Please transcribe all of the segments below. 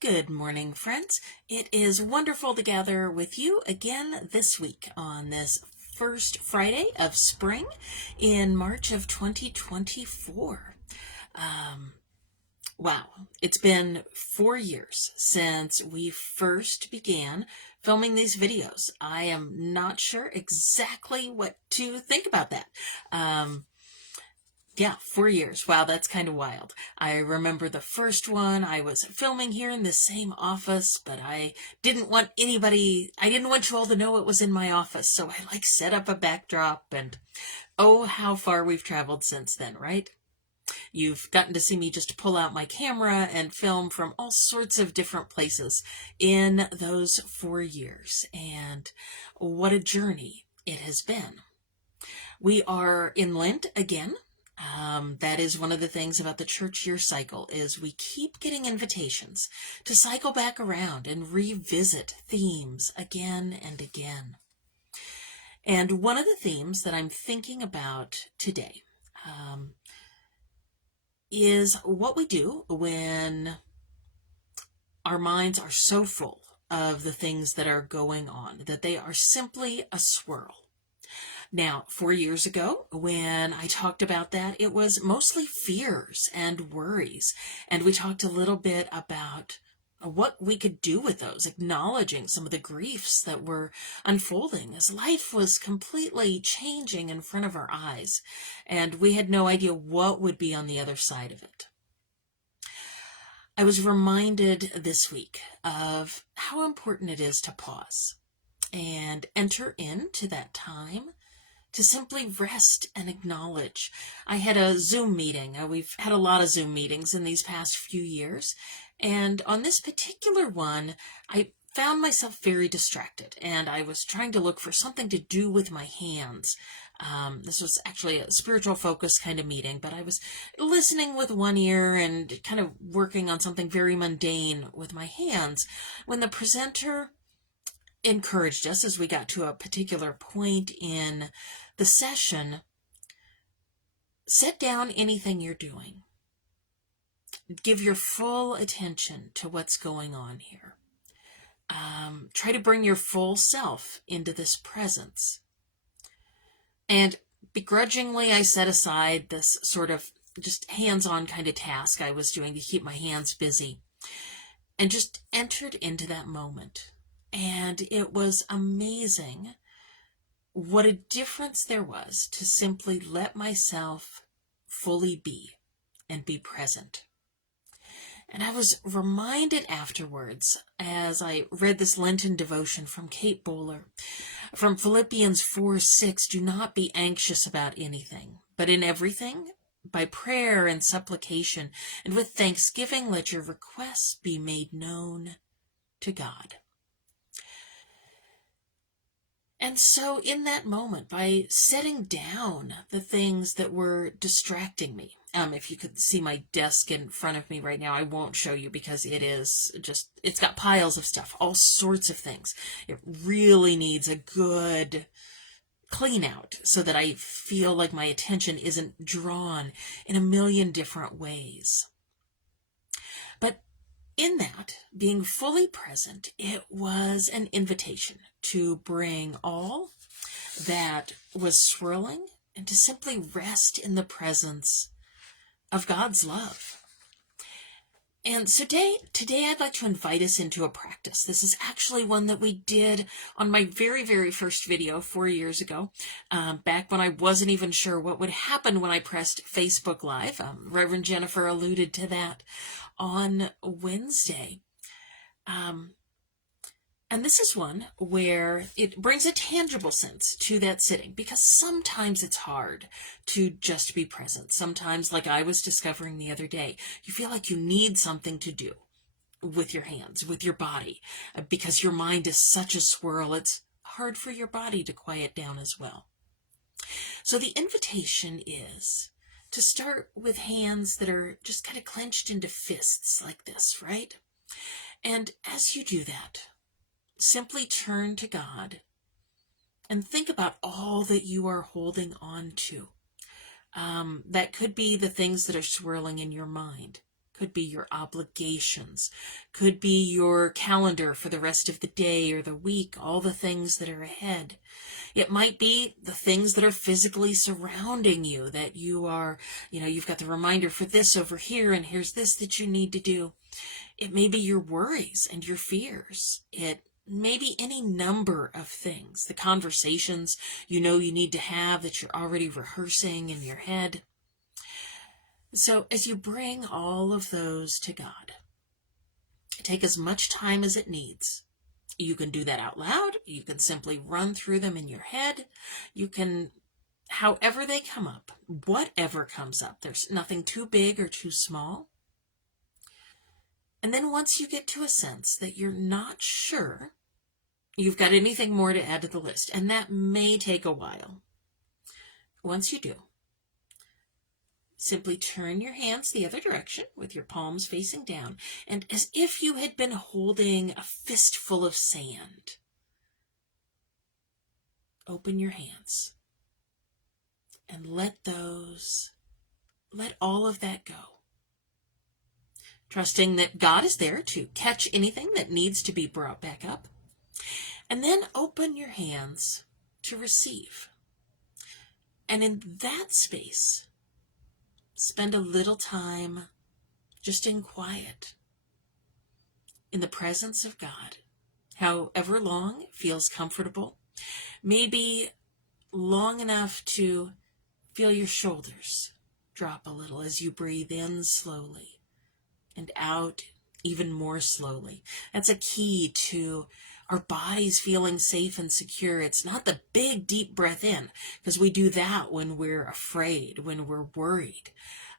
Good morning, friends. It is wonderful to gather with you again this week on this first Friday of spring in March of 2024. Wow, it's been 4 years since we first began filming these videos. I am not sure exactly what to think about that. Yeah, 4 years. Wow, that's kind of wild. I remember the first one I was filming here in the same office, but I didn't want you all to know it was in my office. So I set up a backdrop and oh, how far we've traveled since then, right? You've gotten to see me just pull out my camera and film from all sorts of different places in those 4 years. And what a journey it has been. We are in Lent again. That is one of the things about the church year cycle is we keep getting invitations to cycle back around and revisit themes again and again. And one of the themes that I'm thinking about today is what we do when our minds are so full of the things that are going on that they are simply a swirl. Now, 4 years ago, when I talked about that, it was mostly fears and worries. And we talked a little bit about what we could do with those, acknowledging some of the griefs that were unfolding as life was completely changing in front of our eyes. And we had no idea what would be on the other side of it. I was reminded this week of how important it is to pause and enter into that time to simply rest and acknowledge. I had a Zoom meeting. We've had a lot of Zoom meetings in these past few years. And on this particular one, I found myself very distracted and I was trying to look for something to do with my hands. This was actually a spiritual focus kind of meeting, but I was listening with one ear and kind of working on something very mundane with my hands when the presenter encouraged us as we got to a particular point in the session. Set down anything you're doing. Give your full attention to what's going on here. Try to bring your full self into this presence. And begrudgingly, I set aside this sort of just hands-on kind of task I was doing to keep my hands busy and just entered into that moment. And it was amazing what a difference there was to simply let myself fully be and be present. And I was reminded afterwards as I read this Lenten devotion from Kate Bowler, from Philippians 4:6, do not be anxious about anything, but in everything, by prayer and supplication, and with thanksgiving, let your requests be made known to God. And so in that moment, by setting down the things that were distracting me, if you could see my desk in front of me right now, I won't show you because it's got piles of stuff, all sorts of things. It really needs a good clean out so that I feel like my attention isn't drawn in a million different ways. But in that, being fully present, it was an invitation to bring all that was swirling and to simply rest in the presence of God's love. And so today I'd like to invite us into a practice. This is actually one that we did on my very, very first video 4 years ago, back when I wasn't even sure what would happen when I pressed Facebook Live. Reverend Jennifer alluded to that on Wednesday. And this is one where it brings a tangible sense to that sitting, because sometimes it's hard to just be present. Sometimes, like I was discovering the other day, you feel like you need something to do with your hands, with your body, because your mind is such a swirl. It's hard for your body to quiet down as well. So the invitation is to start with hands that are just kind of clenched into fists like this, right? And as you do that, simply turn to God and think about all that you are holding on to. That could be the things that are swirling in your mind. could be your obligations, could be your calendar for the rest of the day or the week, all the things that are ahead. It might be the things that are physically surrounding you that you are, you've got the reminder for this over here, and here's this that you need to do. It may be your worries and your fears. It may be any number of things, the conversations you need to have that you're already rehearsing in your head. So as you bring all of those to God, take as much time as it needs. You can do that out loud. You can simply run through them in your head. You can, however they come up, whatever comes up. There's nothing too big or too small. And then once you get to a sense that you're not sure you've got anything more to add to the list, and that may take a while, once you do, simply turn your hands the other direction with your palms facing down, and as if you had been holding a fistful of sand, open your hands and let all of that go. Trusting that God is there to catch anything that needs to be brought back up. And then open your hands to receive. And in that space, spend a little time just in quiet, in the presence of God, however long it feels comfortable. Maybe long enough to feel your shoulders drop a little as you breathe in slowly and out even more slowly. That's a key to our bodies feeling safe and secure. It's not the big, deep breath in, because we do that when we're afraid, when we're worried.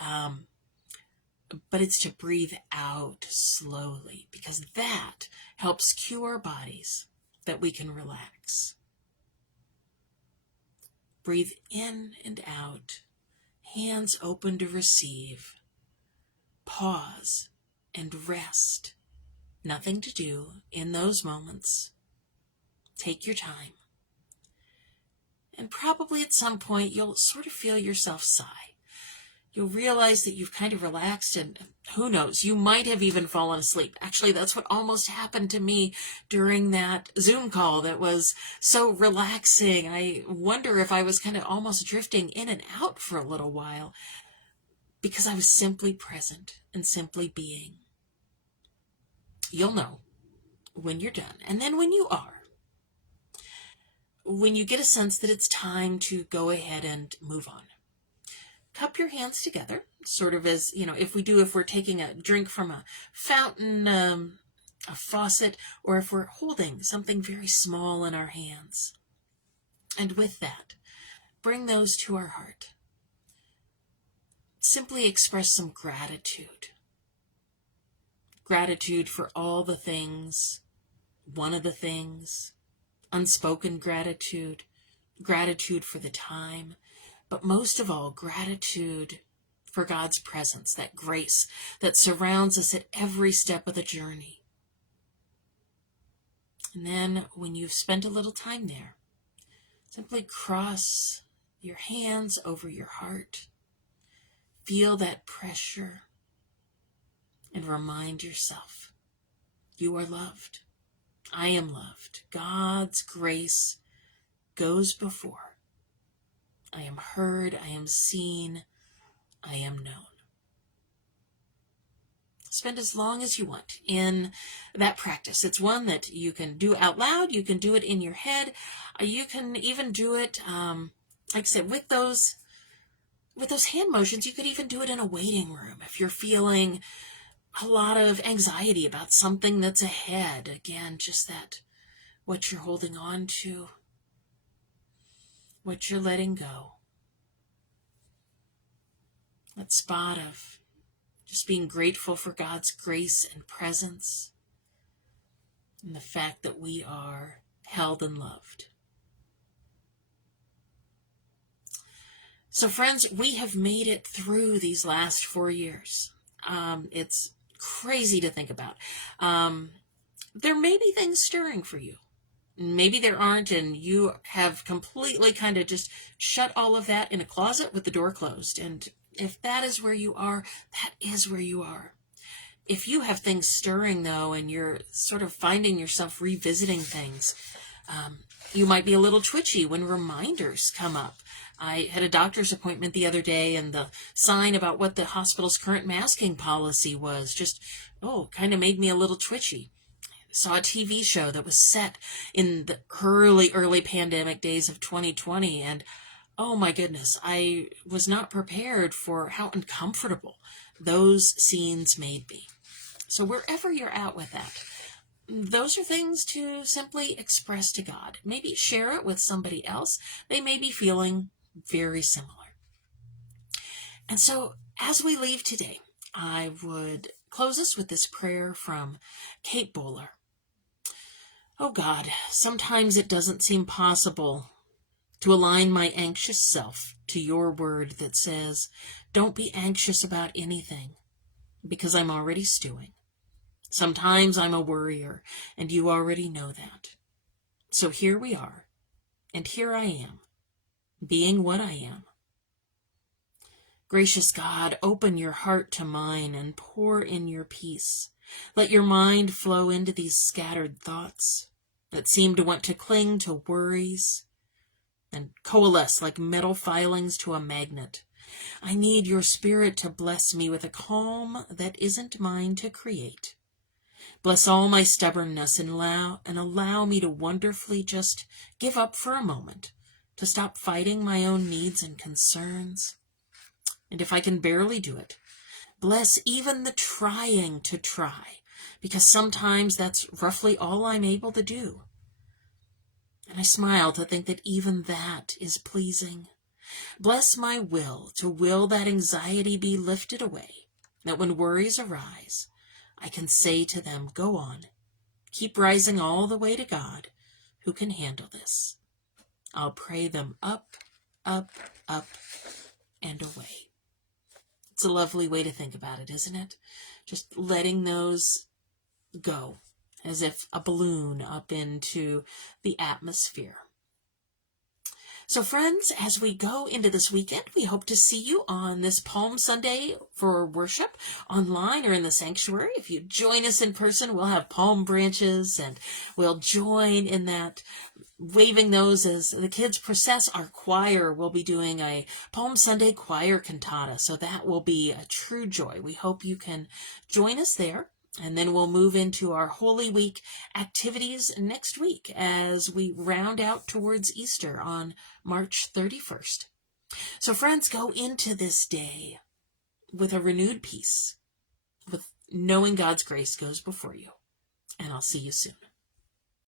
But it's to breathe out slowly, because that helps cue our bodies that we can relax. Breathe in and out, hands open to receive. Pause and rest. Nothing to do in those moments. Take your time. And probably at some point you'll sort of feel yourself sigh. You'll realize that you've kind of relaxed, and who knows, you might have even fallen asleep. Actually, that's what almost happened to me during that Zoom call that was so relaxing. I wonder if I was kind of almost drifting in and out for a little while, because I was simply present and simply being. You'll know when you're done. And then when you are, when you get a sense that it's time to go ahead and move on, cup your hands together, sort of as, if we're taking a drink from a fountain, a faucet, or if we're holding something very small in our hands. And with that, bring those to our heart. Simply express some gratitude. Gratitude for all the things, one of the things, unspoken gratitude, gratitude for the time, but most of all, gratitude for God's presence, that grace that surrounds us at every step of the journey. And then when you've spent a little time there, simply cross your hands over your heart. Feel that pressure and remind yourself, you are loved. I am loved. God's grace goes before. I am heard. I am seen. I am known. Spend as long as you want in that practice. It's one that you can do out loud. You can do it in your head. You can even do it, like I said, with those hand motions. You could even do it in a waiting room if you're feeling a lot of anxiety about something that's ahead. Again, just that, what you're holding on to, what you're letting go. That spot of just being grateful for God's grace and presence, and the fact that we are held and loved. So friends, we have made it through these last 4 years. It's crazy to think about. There may be things stirring for you. Maybe there aren't, and you have completely kind of just shut all of that in a closet with the door closed. And if that is where you are, that is where you are. If you have things stirring, though, and you're sort of finding yourself revisiting things, you might be a little twitchy when reminders come up. I had a doctor's appointment the other day, and the sign about what the hospital's current masking policy was just, kind of made me a little twitchy. Saw a TV show that was set in the early pandemic days of 2020, and oh my goodness, I was not prepared for how uncomfortable those scenes made me. So wherever you're at with that, those are things to simply express to God. Maybe share it with somebody else. They may be feeling very similar. And so as we leave today, I would close us with this prayer from Kate Bowler. Oh God, sometimes it doesn't seem possible to align my anxious self to your word that says, don't be anxious about anything, because I'm already stewing. Sometimes I'm a worrier, and you already know that. So here we are, and here I am, being what I am. Gracious God, open your heart to mine and pour in your peace. Let your mind flow into these scattered thoughts that seem to want to cling to worries and coalesce like metal filings to a magnet. I need your spirit to bless me with a calm that isn't mine to create. Bless all my stubbornness and allow me to wonderfully just give up for a moment, to stop fighting my own needs and concerns. And if I can barely do it, bless even the trying to try, because sometimes that's roughly all I'm able to do. And I smile to think that even that is pleasing. Bless my will to will that anxiety be lifted away, that when worries arise, I can say to them, go on, keep rising all the way to God, who can handle this. I'll pray them up, up, up, and away. It's a lovely way to think about it, isn't it? Just letting those go, as if a balloon up into the atmosphere. So friends, as we go into this weekend, we hope to see you on this Palm Sunday for worship online or in the sanctuary. If you join us in person, we'll have palm branches and we'll join in that, waving those as the kids process. Our choir will be doing a Palm Sunday choir cantata, so that will be a true joy. We hope you can join us there. And then we'll move into our Holy Week activities next week as we round out towards Easter on March 31st. So friends, go into this day with a renewed peace, with knowing God's grace goes before you. And I'll see you soon.